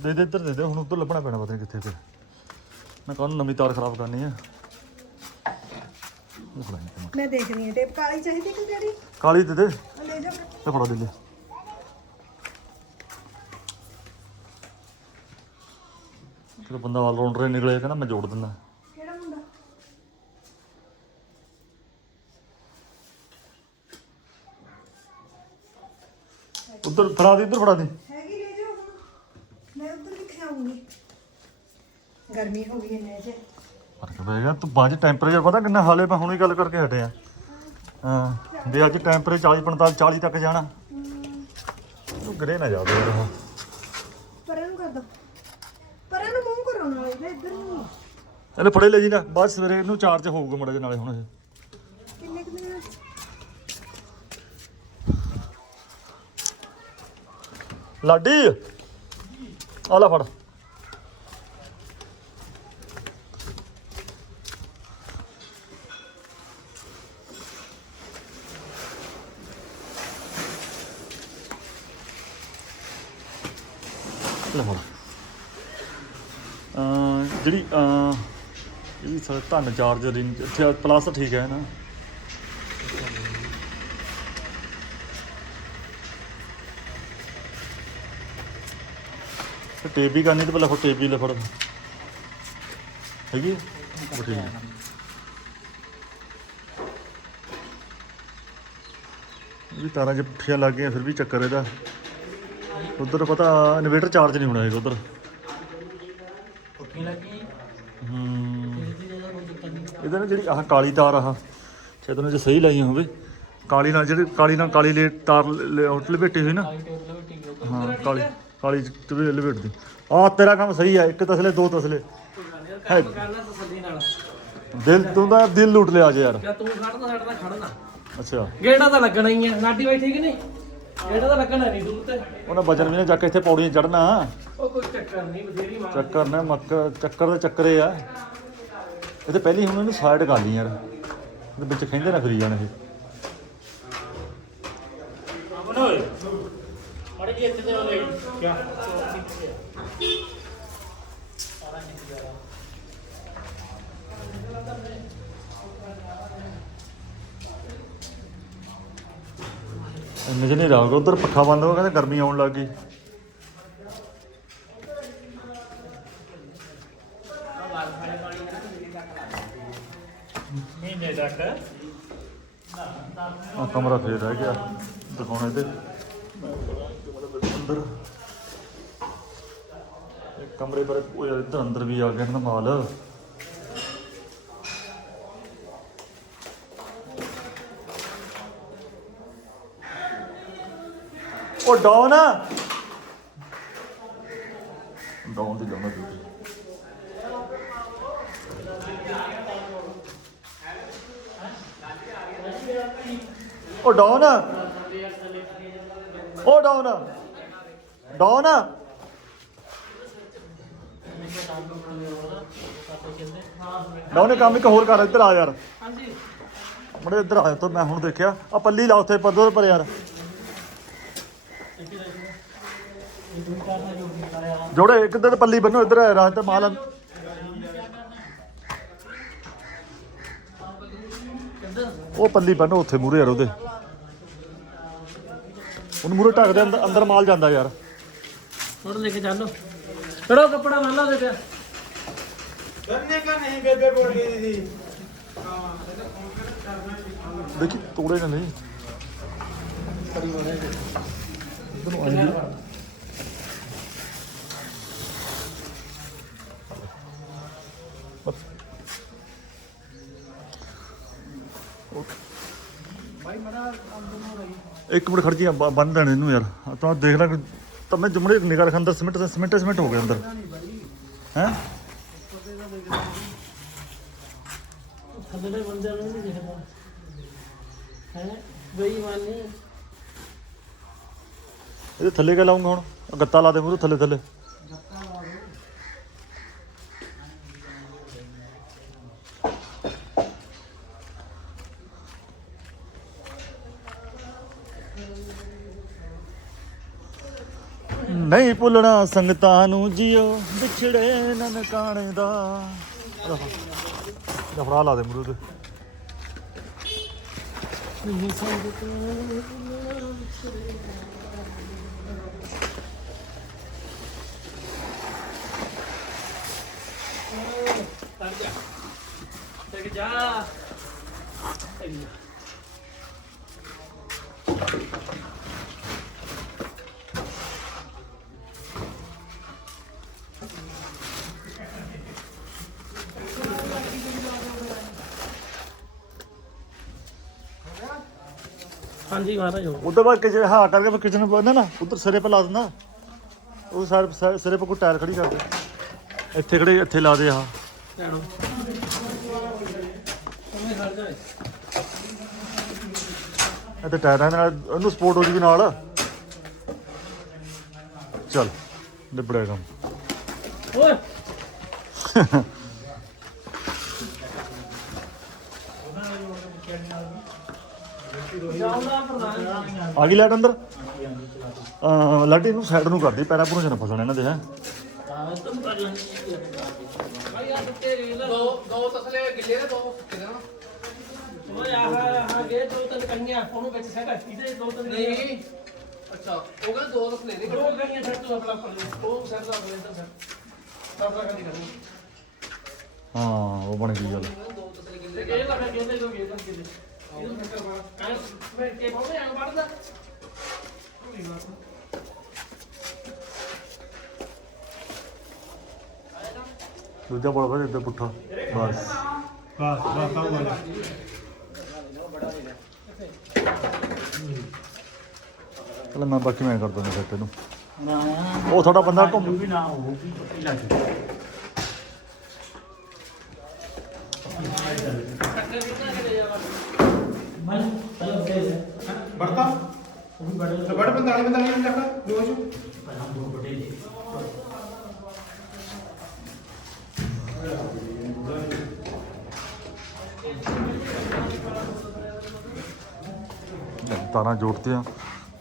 ਦੇ ਦੇ ਇੱਧਰ ਦੇ ਦੇ। ਹੁਣ ਉੱਧਰ ਲੱਭਣਾ ਪੈਣਾ ਪਤਾ ਨਹੀਂ ਕਿੱਥੇ ਫਿਰ। ਮੈਂ ਕਾਹਨੂੰ ਨਵੀਂ ਤਾਰ ਖਰਾਬ ਕਰਨੀ ਆ? ਫੜਾ। ਮੈਂ ਦੇਖਦੀ ਹਾਂ ਟੇਪ ਕਾਲੀ ਚਾਹੀਦੀ ਕਿ ਜਿਹੜੀ ਕਾਲੀ ਦੇ ਦੇ। ਉਹ ਲੈ ਜਾ ਫੜਾ ਦੇ ਲੈ ਜਿਹੜਾ ਬੰਦਾ ਆਲ ਰਾਉਂਡਰ ਨਿਕਲਿਆ ਕਹਿੰਦਾ ਮੈਂ ਜੋੜ ਦਿੰਦਾ। ਕਿਹੜਾ ਮੁੰਡਾ? ਉੱਧਰ ਫੜਾ ਦੇ ਇੱਧਰ ਫੜਾ ਦੇ ਹੈਗੀ ਲੈ ਜਾ ਮੈਂ ਉੱਧਰ ਵੀ ਖਾਉਂਗੀ ਗਰਮੀ ਹੋ ਗਈ ਨੇ ਜੇ ਫ਼ਰਕ ਪੈ ਗਿਆ। ਤੂੰ ਬਾਅਦ ਟੈਂਪਰੇਚਰ ਪਤਾ ਕਿੰਨਾ ਹਾਲੇ ਮੈਂ ਹੁਣੇ ਗੱਲ ਕਰਕੇ ਹਟਿਆ। ਹਾਂ ਦੇ ਅੱਜ ਟੈਂਪਰੇਚਰ 40 45 40 ਤੱਕ ਜਾਣਾ। ਤੂੰ ਗਰੇ ਨਾ ਜਾਵੇ ਯਾਰ ਉਹ। ਪਰਾਂ ਨੂੰ ਕਰ ਦੋ। ਪਰਾਂ ਨੂੰ ਮੂੰਹ ਕਰੋ ਨਾਲ ਇਹਦਾ ਇੱਧਰ ਨੂੰ। ਇਹਨੇ ਫੜੇ ਲੈ ਜੀ ਨਾ। ਬਾਅਦ ਸਵੇਰੇ ਇਹਨੂੰ ਚਾਰਜ ਹੋਊਗਾ ਮੜਾ ਜੇ ਨਾਲੇ ਹੁਣ ਇਹ। ਕਿੰਨੇ ਕਿੰਨੇ ਲਾਡੀ ਆ ਲੈ ਫੜ। ਲੈ ਫੜ ਅਹ ਜਿਹੜੀ, ਅਹ ਇਹਦੀ ਸਰ ਧੰਨ ਚਾਰਜਰ ਇੱਥੇ ਪਲੱਸ ਠੀਕ ਹੈ ਨਾ। ਤੇ ਟੇਪ ਵੀ ਕਰਨੀ ਤੇ ਪਹਿਲਾਂ ਫਿਰ ਟੇਪ ਵੀ ਲੈ ਫੜ ਹੈਗੀ ਹੈ? ਠੀਕ ਹੈ ਵੀ ਤਾਰਾਂ ਜੇ ਪੁੱਠੀਆਂ ਲੱਗ ਗਈਆਂ, ਫਿਰ ਵੀ ਚੱਕਰ ਇਹਦਾ। ਉਧਰ ਪਤਾ ਇਨਵੇਟਰ ਚਾਰਜ ਨਹੀਂ ਹੋਣਾ ਹੈਗਾ ਉਧਰ। ਪੁੱਠੀ ਲੱਗੀ? ਹੂੰ। ਇਹਦੀ ਜਿਹੜੀ ਆਹ ਕਾਲੀ ਤਾਰ ਆਹ ਸ਼ਾਇਦ ਉਹਨੇ ਜੇ ਸਹੀ ਲਾਈਆਂ ਹੋਵੇ। ਕਾਲੀ ਨਾਲ ਜਿਹੜੀ ਕਾਲੀ ਨਾਲ ਕਾਲੀ ਲੇ ਤਾਰ ਆਊਟ ਲਪੇਟੀ ਹੋਈ ਨਾ। ਹੈ ਹਾਂ ਕਾਲੀ ਕਾਲੀ ਤੇ ਲਪੇਟ ਦੀ। ਆਹ ਤੇਰਾ ਕੰਮ ਸਹੀ ਆ ਇੱਕ ਤਸਲੇ ਦੋ ਤਸਲੇ। ਨਾਲ। ਦਿਲ ਤੂੰ ਤਾਂ ਦਿਲ ਲੁੱਟ ਲਿਆ ਅੱਜ ਯਾਰ। ਜਾਂ ਤੂੰ ਖੜਨਾ ਸਾਡਾ ਖੜਨਾ ਅੱਛਾ। ਗੇੜਾ ਤਾਂ ਲੱਗਣਾ ਹੀ ਹੈ ਨਾਡੀ ਬਾਈ ਠੀਕ ਨਹੀਂ? ਗੇੜਾ ਤਾਂ ਲੱਗਣਾ ਨਹੀਂ ਦੂਰ ਤੇ। ਉਹਨਾਂ ਬਚਨ ਵੀ ਨੇ ਜਾ ਕੇ ਇੱਥੇ ਪੌੜੀਆਂ ਚੜਨਾ ਉਹ ਕੋਈ ਚੱਕਰ ਨਹੀਂ ਬਥੇਰੀ ਮਾਰ। ਚੱਕਰ ਨੇ ਮੱਕ ਚੱਕਰ ਦੇ ਚੱਕਰੇ ਆ। ਇਹ ਤੇ ਪਹਿਲੀ ਹੁਣ ਇਹਨੂੰ ਸਾਈਡ ਕਰ ਲਈ ਯਾਰ। ਇਹਦੇ ਵਿੱਚ ਖੈਂਦੇ ਨਾ ਫਿਰੀ ਜਾਣ ਇਹ। ਅਮਨ ਓਏ ਅੜੇ ਜੀ ਇੱਥੇ ਤੇ ਉਹ ਲੈ ਕਿਆ? ਇੰਨੇ ਚ ਨਹੀਂ ਰਹਾਂਗਾ ਉਧਰ ਪੱਖਾ ਬੰਦ ਹੋ ਗਿਆ ਕਹਿੰਦੇ ਗਰਮੀ ਆਉਣ ਲੱਗ ਗਈ। ਮਹੀਨੇ ਤੱਕ? ਆ ਕਮਰਾ ਫੇਰ ਰਹਿ ਗਿਆ ਦਿਖਾਉਣੇ ਤੇ ਅੰਦਰ। ਇਹ ਕਮਰੇ ਪਰ ਉਹ ਯਾਰ ਇੱਧਰ ਅੰਦਰ ਵੀ ਆ ਗਿਆ ਨਾ ਮਾਲ। ਉਹ ਡਾਉਨ ਡਾਉਨ ਦੀ ਲਾਉਣਾ ਡਿਊਟੀ ਉਹ ਡਾਉਨ ਉਹ ਡਾਉਨ ਡਾਉਨ ਡਾਉਨ ਕੰਮ ਇੱਕ ਹੋਰ ਕਰ ਇੱਧਰ ਆ ਯਾਰ। ਹਾਂਜੀ। ਮੜੇ ਇੱਧਰ ਆ ਤੋ ਮੈਂ ਹੁਣ ਦੇਖਿਆ। ਆ ਪੱਲੀ ਲਾ ਉੱਥੇ ਪੱਦੋਂ ਪਰ ਯਾਰ। ਜੋੜੇ ਇੱਕ ਤੇ ਪੱਲੀ ਬੰਨੋ ਇੱਧਰ ਰਾਹ ਤੇ ਮਾਲ ਅੰਦ- ਉਹ ਪੱਲੀ ਬੰਨੋ ਉੱਥੇ ਮੂਰੇ ਯਾਰ ਉਹਦੇ ਉਹਨੂੰ ਮੂਰੇ ਢੱਕ ਦੇ ਅੰਦਰ ਅੰਦਰ ਮਾਲ ਜਾਂਦਾ ਯਾਰ ਥੋੜਾ ਲੈ ਕੇ ਚੱਲੋ ਕਿਹੜਾ ਕੱਪੜਾ ਮੰਨ ਲਾ ਦੇ ਪਿਆ करने का नहीं बेबे बोल रही थी ਦੇਖੀ ਤੋੜੇ ਨਾ ਨਹੀਂ ਇੱਕ ਮਿੰਟ ਖੜ ਜੀ ਬ- ਬੰਨ ਦੇਣ ਇਹਨੂੰ ਯਾਰ। ਆ ਤਾਂ ਦੇਖ ਲੈ ਕੋਈ- ਤਾਂ ਮੈਂ ਜਮੜੇ ਨਿਗਾਹ ਰੱਖ ਅੰਦਰ ਸਿਮਟ ਸਿਮਟ ਸਿਮਟ ਹੋ ਗਿਆ ਅੰਦਰ। ਹੈ? ਥੱਲੇ ਬੰਦੇ ਨੂੰ ਨਹੀਂ ਦਿਖਦਾ। ਹੈ? ਬੇਈਮਾਨੀ। ਇਹਦੇ ਥੱਲੇ ਕਿਆ ਲਾਉਂਗਾ ਹੁਣ? ਆਹ ਗੱਤਾ ਲਾ ਦੇ ਮੂਰੇ ਥੱਲੇ ਥੱਲੇ। ਨਹੀਂ ਭੁੱਲਣਾ ਸੰਗਤਾਂ ਨੂੰ ਜਿਓ ਵਿਛੜੇ ਨਾ ਨਕਾਣੇ ਦਾ। ਦਫੜਾ ਲਾ ਦੇ ਮੂਰੇ ਤੇ। ਦੇਖ ਜਾ। ਹਾਂਜੀ ਮਹਾਰਾਜ ਹੋ ਉਧਰ ਬਾਅਦ ਕਿਚਨ ਹਾਂ ਕਰਕੇ ਫਿਰ ਕਿਚਨ ਬੰਦਾ ਨਾ ਉਧਰ ਸਿਰੇ ਪਰ ਲਾ ਦਿੰਦਾ। ਉਹ ਸਾਰੇ ਸਾਰੇ ਸਿਰੇ ਪਰ ਕੋਈ ਟਾਇਰ ਖੜੀ ਕਰ ਦੇ। ਇੱਥੇ ਖੜੇ ਇੱਥੇ ਲਾ ਦੇ ਆ ਲੈਣੋ ਤੁਮੇ ਹਟ ਜਾਏ। ਇੱਥੇ ਟਾਇਰਾਂ ਦੇ ਨਾਲ ਉਹਨੂੰ ਸਪੋਰਟ ਹੋ ਜੂਗੀ ਨਾਲ। ਚੱਲ ਨਿਬੜਿਆ ਕੰਮ। ਓਏ। ਆ ਗਈ ਲਾਈਟ ਅੰਦਰ? ਅਹ ਲਾਈਟ ਨੂੰ ਸਾਈਡ ਨੂੰ ਕਰਦੀ ਪੈਰਾਂ ਪੂਰਾਂ ਚ ਨਾ ਫਸਣ ਇਹਨਾਂ ਦੇ ਹੈ। ਹਾਂ ਤੁਮ ਕਰ ਲੈ ਭਾਈ ਆ ਤੇ ਰੀਲ ਦੋ ਦੋ ਤਸਲੇ ਗਿੱਲੇ ਨੇ ਦੋ ਕਿਹਦੇ ਨਾਲ ਓਏ ਆਹ ਆਹ ਗੇ ਦੋ ਤਿੰਨ ਕੰਨੀਆਂ ਉਹਨੂੰ ਵਿੱਚ ਸੈਟ ਇਹਦੇ ਦੋ ਤਿੰਨ ਨਹੀਂ ਅੱਛਾ ਉਹ ਕਹਿੰਦੇ ਦੋ ਤਸਲੇ ਨੇ ਦੋ ਕੰਨੀਆਂ ਸੈਟ ਤੂੰ ਆਪਣਾ ਕਰ ਲੈ ਉਹ ਸੈਟ ਦਾ ਬਲੇ ਤਾਂ ਸੈਟ ਸਭ ਦਾ ਕੰਨੀ ਕਰਨੀ ਹਾਂ ਉਹ ਬਣ ਗਈ ਗੱਲ। ਦੋ ਤਸਲੇ ਗਿੱਲੇ ਇਹ ਲੱਗਾ ਕਹਿੰਦੇ? ਦੋ ਗੇ ਦੂਜਾ ਬੋਲ ਫਿਰ ਇੱਧਰ ਪੁੱਠਾ। ਬਸ। ਬਸ ਬਸ ਆਉਂ ਬਣ ਚਲ ਮੈਂ ਬਾਕੀ ਮੈਂ ਕਰ ਦਿੰਦਾ ਫਿਰ ਤੈਨੂੰ। ਉਹ ਤੁਹਾਡਾ ਬੰਦਾ ਘੁੰਮ ਵੀ ਨਾ ਹੋਊਗੀ ਲੱਗ तो बड़ बंदा नहीं बंदा नहीं लगा रोज ਤਾਰਾਂ ਜੋੜਤੇ ਆ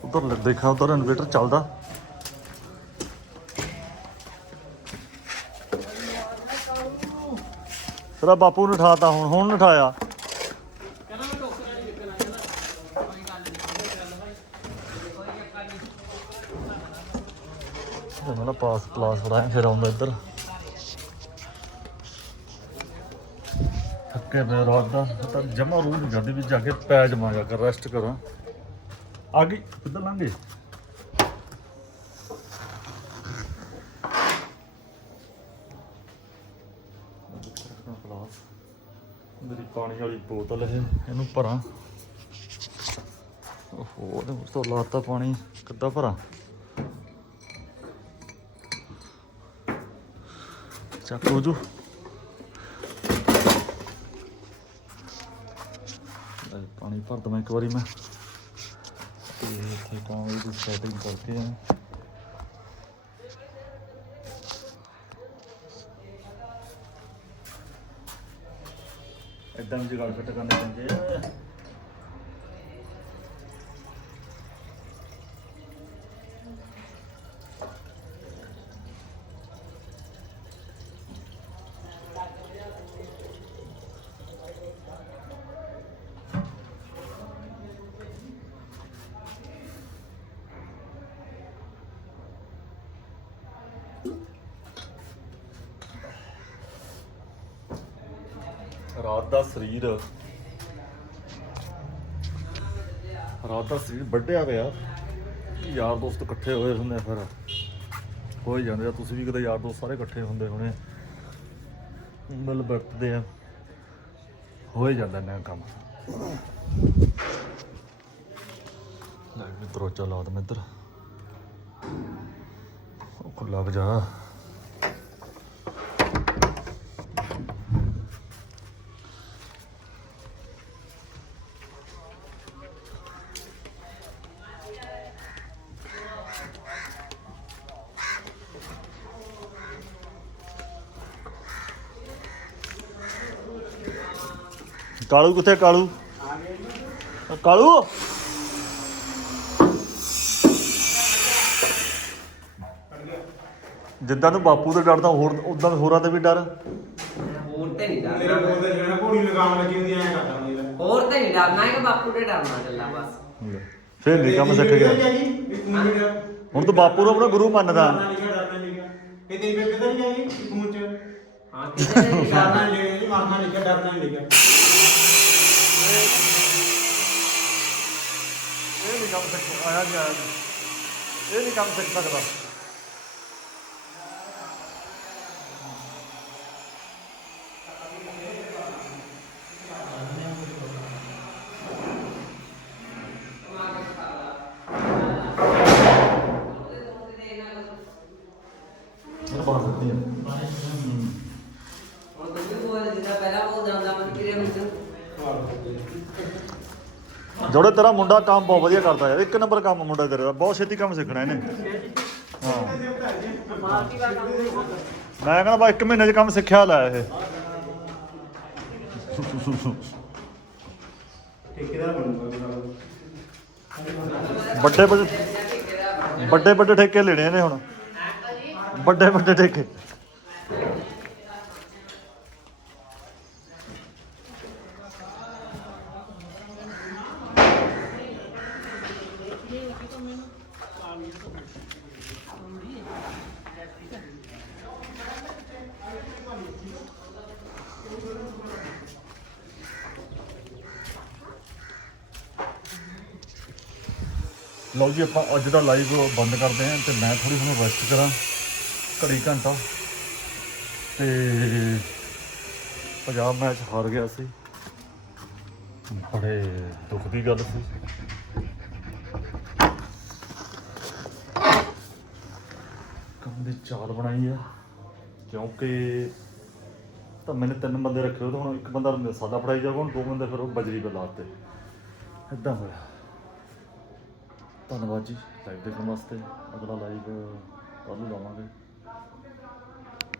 ਉਧਰ ਦੇਖਾ ਉਧਰ ਇਨਵੇਟਰ ਚੱਲਦਾ ਤੇਰਾ ਬਾਪੂ ਨੂੰ ਉਠਾਤਾ ਹੁਣ ਹੁਣ ਨੀ ਉਠਾਇਆ ਉਹਨਾਂ ਦਾ ਪਾਸ ਪਲਾਸ ਫੜਾਇਆ ਫਿਰ ਆਉਂਦਾ ਇੱਧਰ। ਥੱਕੇ ਪਏ ਰਾਤ ਦਾ ਤਾਂ ਜਮਾ ਰੂਹ ਨਹੀਂ ਜਾਂਦੀ ਵੀ ਜਾ ਕੇ ਪੈ ਜਾਵਾਂ ਜਾ ਕੇ ਰੈਸਟ ਕਰਾਂ। ਆ ਗਈ, ਕਿੱਧਰ ਲੰਘੇ ਮੇਰੀ ਪਾਣੀ ਵਾਲੀ ਬੋਤਲ ਇਹ ਇਹਨੂੰ ਭਰਾਂ। ਓਹੋ, ਉਹਦੇ ਉੱਤੇ ਲਾਤਾ ਪਾਣੀ, ਕਿੱਦਾਂ ਭਰਾਂ? ਚੱਕ ਹੋ ਜੂ ਲੈ ਪਾਣੀ ਭਰ ਦਵਾਂ ਇੱਕ ਵਾਰੀ ਮੈਂ ਤੇ ਇੱਥੇ ਕਮਰੇ ਦੀ ਸੈਟਿੰਗ ਕਰਕੇ ਆ ਇਦਾਂ ਵੀ ਜਗਾੜ ਸਰੀਰ। ਰਾਤ ਦਾ ਸਰੀਰ ਵੱਢਿਆ ਪਿਆ। ਯਾਰ ਦੋਸਤ ਇਕੱਠੇ ਹੋਏ ਹੁੰਦੇ ਆ ਫਿਰ। ਹੋ ਜਾਂਦੇ ਆ ਤੁਸੀਂ ਵੀ ਕਦੇ ਯਾਰ ਦੋਸਤ ਸਾਰੇ ਇਕੱਠੇ ਹੁੰਦੇ ਹੋਣੇ। ਮਿਲ ਵਰਤਦੇ ਆ। ਹੋ ਹੀ ਜਾਂਦਾ ਨਾ ਕੰਮ। ਲੈ ਵੀ ਦਰੋਜਾ ਲਾ ਇੱਧਰ। ਉਹ ਲੱਗ ਜਾ ਕਾਲੂ ਕਿੱਥੇ ਕਾਲੂ? ਕਾਲੂ? ਜਿੱਦਾਂ ਤੂੰ ਬਾਪੂ ਤੋਂ ਡਰਦਾ ਹੋਰ ਉਦਾਂ ਹੋਰਾਂ ਤੇ ਵੀ ਡਰ? ਹੋਰ ਤੇ ਨਹੀਂ ਮੇਰਾ ਡਰਨਾ। ਬੋਲ ਤੇ ਜਿਹੜਾ ਘੋੜੀ ਲਗਾਉਣ ਲੱਗੀ ਹੁੰਦੀ ਐ ਕਰਦਾ ਹੁੰਦਾ ਇਹਦਾ ਹੋਰ ਤੇ ਨਹੀਂ ਡਰਨਾ ਹੈ ਕਿ ਬਾਪੂ ਤੇ ਡਰਨਾ ਚੱਲਾ ਬਸ। ਫੇਰ ਨਹੀਂ ਕੰਮ ਸਿੱਖ ਗਿਆ। ਹੁਣ ਤੂੰ ਬਾਪੂ ਨੂੰ ਆਪਣਾ ਗੁਰੂ ਮੰਨਦਾ। ਇਹ ਤੇਰੀ ਬੇਬੇ ਤਾਂ ਨਹੀਂ ਆਈ ਖੂਨ ਚ ਹਾਂ ਕਿਸੇ ਨੇ ਨਹੀਂ ਡਰਨਾ ਡਰਨਾ ਨਹੀਂ ਲਿਖਿਆ ਜੀ ਮਰਨਾ ਨਹੀਂ ਲਿਖਿਆ ਡਰਨਾ ਨਹੀਂ ਲਿਖਿਆ ਇਹ ਨਹੀਂ ਕੰਮ ਸਿੱਖ ਆਇਆ ਗਿਆ ਇਹ ਨਹੀਂ ਕੰਮ ਸਿੱਖ ਸਕਦਾ ਉਹ ਬਾਹਰ ਦਿੱਤੀ ਹੈ ਹੁਣ ਤੂੰ ਵੀ ਬੋਲ ਜਿੱਦਾਂ ਪਹਿਲਾਂ ਬੋਲ ਜਾਂਦਾ ਮੈਂ ਕਿਰੇ ਵਿੱਚ ਜੋੜੇ ਤੇਰਾ ਮੁੰਡਾ ਕੰਮ ਬਹੁਤ ਵਧੀਆ ਕਰਦਾ ਯਾਰ, ਇੱਕ ਨੰਬਰ ਕੰਮ ਮੁੰਡਾ ਤੇਰੇ ਦਾ, ਬਹੁਤ ਛੇਤੀ ਕੰਮ ਸਿੱਖਣਾ ਇਹਨੇ। ਹਾਂ। ਮੈਂ ਕਹਿੰਦਾ ਬਾ ਇੱਕ ਮਹੀਨੇ 'ਚ ਕੰਮ ਸਿੱਖਿਆ ਲੈ ਇਹ। ਠੇਕੇਦਾਰ ਬਣੂਗਾ ਵੱਡੇ ਵੱਡੇ ਵੱਡੇ ਵੱਡੇ ਠੇਕੇ ਲੈਣੇ ਨੇ ਹੁਣ। ਵੱਡੇ ਵੱਡੇ ਠੇਕੇ। ਲਓ ਜੀ, ਆਪਾਂ ਅੱਜ ਦਾ ਲਾਈਵ ਬੰਦ ਕਰਦੇ ਹਾਂ ਤੇ ਮੈਂ ਥੋੜੀ ਹੁਣ ਰੈਸਟ ਕਰਾਂ, ਘੜੀ ਘੰਟਾ। ਤੇ ਪੰਜਾਬ ਮੈਚ ਹਾਰ ਗਿਆ ਸੀ। ਬੜੇ ਦੁੱਖ ਦੀ ਗੱਲ ਸੀ। ਕੰਮ ਚਾਲ ਬਣਾਈ ਆ। ਕਿਉਂਕਿ ਤਾਂ ਮੈਨੇ ਤਿੰਨ ਬੰਦੇ ਰੱਖੇ ਹੋਏ ਤੇ ਹੁਣ ਇੱਕ ਬੰਦਾ ਸਾਦਾ ਫੜਾਈ ਜਾਊਗਾ, ਹੁਣ ਦੋ ਬੰਦੇ ਫਿਰ ਉਹ ਬਜਰੀ ਤੇ ਲਾਤੇ। ਇਦਾਂ ਹੋਇਆ। ਧੰਨਵਾਦ ਜੀ ਲਾਈਵ ਦੇਖਣ ਵਾਸਤੇ। ਅਗਲਾ ਲਾਈਵ ਕੱਲ੍ਹ ਨੂੰ ਲਾਵਾਂਗੇ।